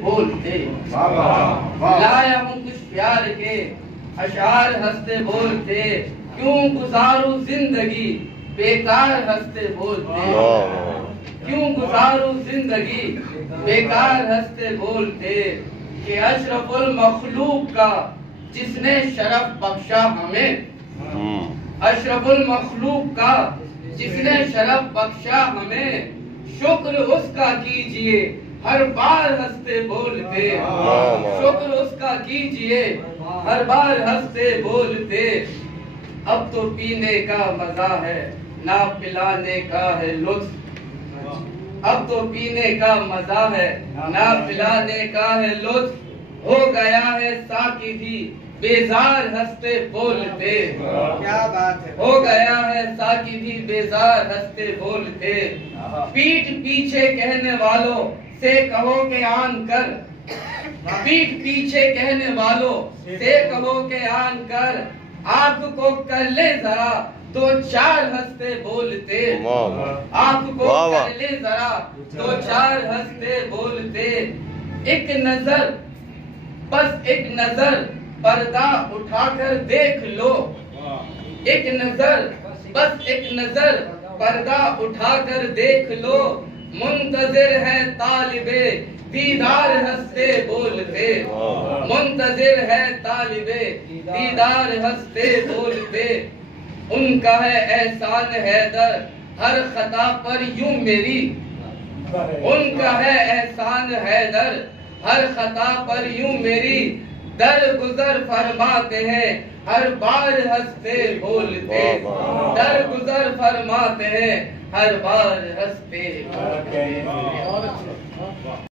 بولتے، لایا ہوں کچھ پیار کے اشعار ہنستے بولتے، کیوں گزاروں زندگی بیکار ہنستے بولتے، کیوں گزاروں زندگی بیکار ہنستے بولتے، کہ اشرف المخلوق کا جس نے شرف بخشا ہمیں، اشرف المخلوق کا جس نے شرف بخشا ہمیں، شکر اس کا کیجئے ہر بار ہنستے بولتے، شکر اس کا کیجئے ہر بار ہنستے بولتے، اب تو پینے کا مزہ ہے نہ پلانے کا ہے لطف، اب تو پینے کا مزہ ہے نہ پلانے کا ہے لطف، ہو گیا ہے ساقی بھی بیزار ہنستے بولتے، کیا بات ہے، ہو گیا ہے ساقی بھی بیزار ہنستے بولتے، پیٹھ پیچھے کہنے والوں سے کہو کہ آن کر، پیٹھ پیچھے کہنے والوں سے کہو کہ آن کر، آنکھ کو کر لے ذرا دو چار ہنستے بولتے، آنکھ کو کر لے ذرا دو چار ہنستے بولتے، ایک نظر بس ایک نظر پردہ اٹھا کر دیکھ لو، ایک نظر بس ایک نظر پردہ اٹھا کر دیکھ لو، منتظر ہے طالب دیدار ہنستے بولتے، منتظر ہے طالب دیدار ہنستے بولتے، ان کا ہے احسان حیدر ہر خطا پر یوں میری، ان کا ہے احسان حیدر ہر خطا پر یوں میری، در گزر فرماتے ہیں ہر بار ہنستے بولتے، در گزر فرماتے ہیں ہر بار ہنستے بولتے۔